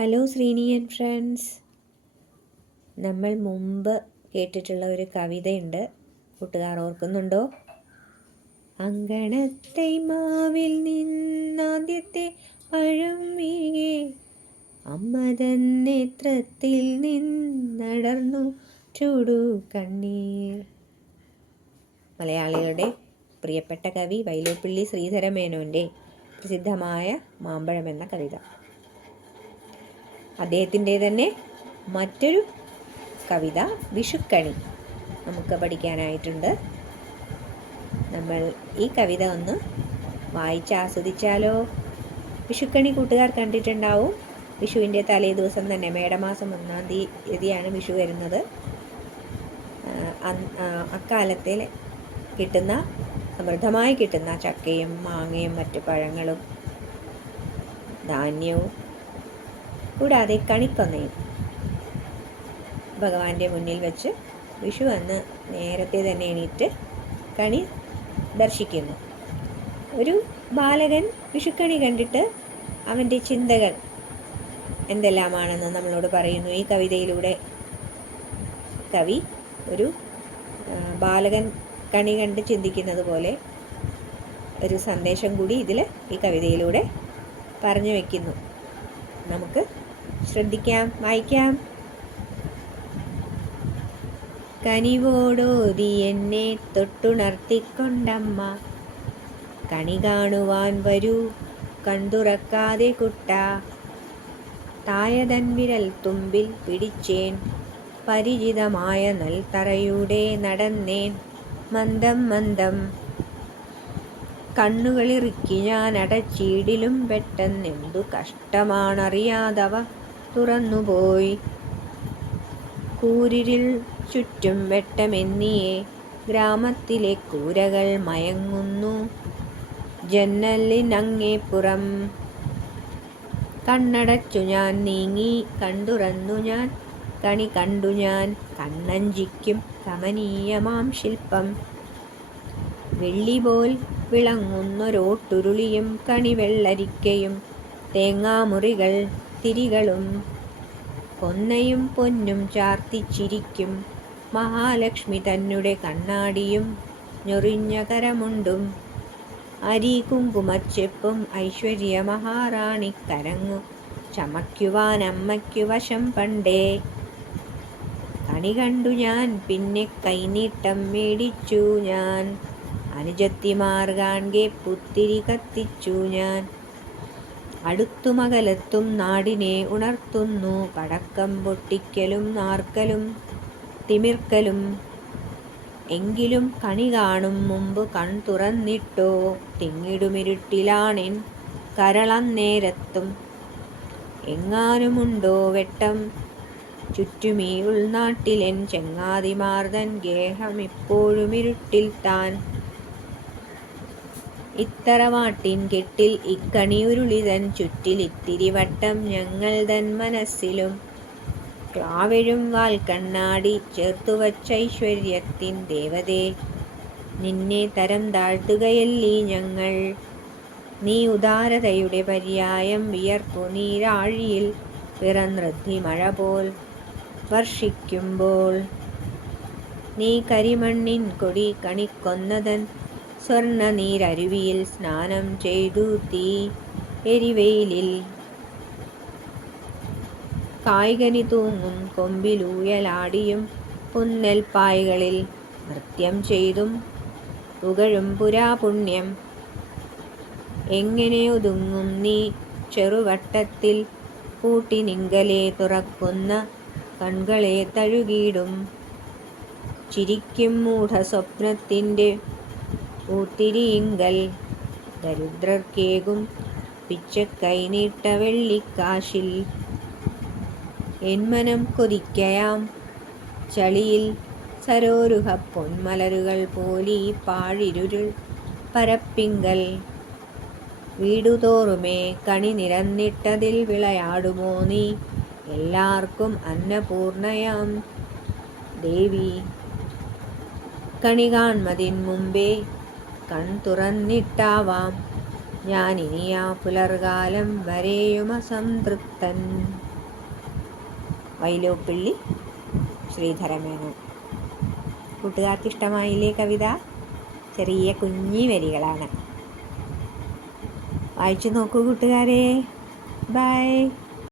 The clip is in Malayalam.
Hello Sreeni and friends. നമ്മൾ മുമ്പ് കേട്ടിട്ടുള്ള ഒരു കവിതയുണ്ട്. കൂട്ടുകാർ ഓർക്കുന്നുണ്ടോ? അങ്കണത്തെ മാവിൽ നിന്നാദ്യത്തെ പഴം വീഴേ അമ്മ തന്നേത്രത്തിൽ നിന്നടർന്നു ചൂടു കണ്ണീർ. മലയാളികളുടെ പ്രിയപ്പെട്ട കവി വൈലോപ്പിള്ളി ശ്രീധരമേനോന്റെ പ്രസിദ്ധമായ മാമ്പഴം എന്ന കവിത. അദ്ദേഹത്തിന്റെ തന്നെ മറ്റൊരു കവിത വിഷുക്കണി നമുക്ക് പഠിക്കാനായിട്ടുണ്ട്. നമ്മൾ ഈ കവിത ഒന്ന് വായിച്ച് ആസ്വദിച്ചാലോ? വിഷുക്കണി കൂട്ടുകാർ കണ്ടിട്ടുണ്ടാവും. വിഷുവിന്റെ തലേ ദിവസം തന്നെ മേടമാസം ഒന്നാം തീയതിയാണ് വിഷു വരുന്നത്. അക്കാലത്തിൽ കിട്ടുന്ന സമൃദ്ധമായി കിട്ടുന്ന ചക്കയും മാങ്ങയും മറ്റു പഴങ്ങളും ധാന്യവും കൂടാതെ കണിക്കൊന്നയും ഭഗവാന്റെ മുന്നിൽ വെച്ച് വിഷു അന്ന് നേരത്തെ തന്നെ എണീറ്റ് കണി ദർശിക്കുന്നു. ഒരു ബാലകൻ വിഷുക്കണി കണ്ടിട്ട് അവന്റെ ചിന്തകൾ എന്തെല്ലാമാണെന്ന് നമ്മളോട് പറയുന്നു. ഈ കവിതയിലൂടെ കവി ഒരു ബാലകൻ കണി കണ്ട് ചിന്തിക്കുന്നത് പോലെ ഒരു സന്ദേശം കൂടി ഇതിൽ ഈ കവിതയിലൂടെ പറഞ്ഞു വയ്ക്കുന്നു നമുക്ക് ശ്രദ്ധിക്കാം വായിക്കാം. കനിവോടോതി എന്നെ തൊട്ടുണർത്തിക്കൊണ്ടമ്മ. കണി കാണുവാൻ വരൂ കണ്ടുറക്കാതെ കുട്ട. തായതൻ വിരൽ തുമ്പിൽ പിടിച്ചേൻ പരിചിതമായ നൽത്തറയുടെ നടന്നേൻ. മന്ദം മന്ദം. കണ്ണുകളിറുക്കി ഞാൻ അടച്ചീടിലും പെട്ടെന്നെന്തു കഷ്ടമാണറിയാതവ. തുറന്നുപോയി. കൂരിരിൽ ചുറ്റും വെട്ടമെന്നിയെ ഗ്രാമത്തിലെ കൂരകൾ മയങ്ങുന്നു. ജന്നലിനങ്ങേ പുറം. കണ്ണടച്ചു ഞാൻ നീങ്ങി കണ്ടുറന്നു ഞാൻ. കണി കണ്ടു ഞാൻ കണ്ണഞ്ചിക്കും കമനീയമാം ശില്പം. വെള്ളി പോൽ വിളങ്ങുന്നൊരോട്ടുരുളിയും കണിവെള്ളരിക്കയും തേങ്ങാമുറികൾ തിരികളും കൊന്നയും പൊന്നും ചാർത്തിച്ചിരിക്കും. മഹാലക്ഷ്മി തന്നെ കണ്ണാടിയും ഞൊറിഞ്ഞ കരമുണ്ടും അരി കുങ്കുമച്ചെപ്പും ഐശ്വര്യ മഹാറാണിക്കരങ്ങു ചമയ്ക്കുവാൻ അമ്മയ്ക്കു വശം പണ്ടേ. കണി കണ്ടു ഞാൻ പിന്നെ കൈനീട്ടം മേടിച്ചു ഞാൻ. അനുജത്തിമാർ കാണെ പുത്തിരി കത്തിച്ചു ഞാൻ. അടുത്തുമകലത്തും നാടിനെ ഉണർത്തുന്നു. പടക്കം പൊട്ടിക്കലും നാർക്കലും തിമിർക്കലും എങ്കിലും കണി കാണും. മുമ്പ് കൺ തുറന്നിട്ടോ തിങ്ങിടുമിരുട്ടിലാണെൻ കരളന്നേരത്തും എങ്ങാനുമുണ്ടോ വെട്ടം ചുറ്റുമീ ഉൾനാട്ടിലെൻ ഗേഹമിപ്പോഴും ഇരുട്ടിൽ താൻ ഇത്തറവാട്ടിൻ കെട്ടിൽ ഇക്കണിയുരുളിതൻ വട്ടം ഞങ്ങൾ തൻ മനസ്സിലും. ക്ലാവെഴും വാൽ കണ്ണാടി ചേർത്തുവച്ച ഐശ്വര്യത്തിൻ ദേവതേ നിന്നെ തരം താഴ്ത്തുകയല്ലീ ഞങ്ങൾ. നീ ഉദാരതയുടെ പര്യായം വിയർപ്പു നീരാഴിയിൽ പിറന്നൃദ്ധി മഴ പോൽ വർഷിക്കുമ്പോൾ. നീ കരിമണ്ണിൻ കൊടി കണിക്കൊന്നതൻ സ്വർണ നീരരുവിയിൽ സ്നാനം ചെയ്തു തീ. എരിവെയിലിൽ കായികനി തൂങ്ങും കൊമ്പിലൂയലാടിയും പുന്നൽപ്പായകളിൽ നൃത്യം ചെയ്തും പുകഴും പുരാപുണ്യം എങ്ങനെ ഒതുങ്ങും നീ ചെറുവട്ടത്തിൽ കൂട്ടിനിങ്കലെ തുറക്കുന്ന കൺകളെ തഴുകിയിടും. ചിരിക്കും മൂഢസ്വപ്നത്തിന്റെ പൂത്തിരിയിങ്കൽ ദരിദ്രർക്കേകും പിച്ചക്കൈനീട്ട വെള്ളിക്കാശിൽ എന്മനം കൊതിക്കയാം. ചളിയിൽ സരോരുഹ പൊന്മലരുകൾ പോലീ പാഴിരുരുൾ പരപ്പിങ്കൽ. വീടുതോറുമേ കണി നിരന്നിട്ടതിൽ വിളയാടുമോ നീ? എല്ലാവർക്കും അന്നപൂർണയാം. ദേവി കണി കാൺമതിൻ മുമ്പേ കൺ തുറന്നിട്ടാവാം ഞാനിനിയാ പുലർകാലം വരെയും അസംതൃപ്തൻ. വൈലോപ്പിള്ളി ശ്രീധരമേനോൻ കൂട്ടുകാർക്ക് ഇഷ്ടമായില്ലേ കവിത? ചെറിയ കുഞ്ഞി വരികളാണ്. വായിച്ചു നോക്കൂ കൂട്ടുകാരെ. ബൈ.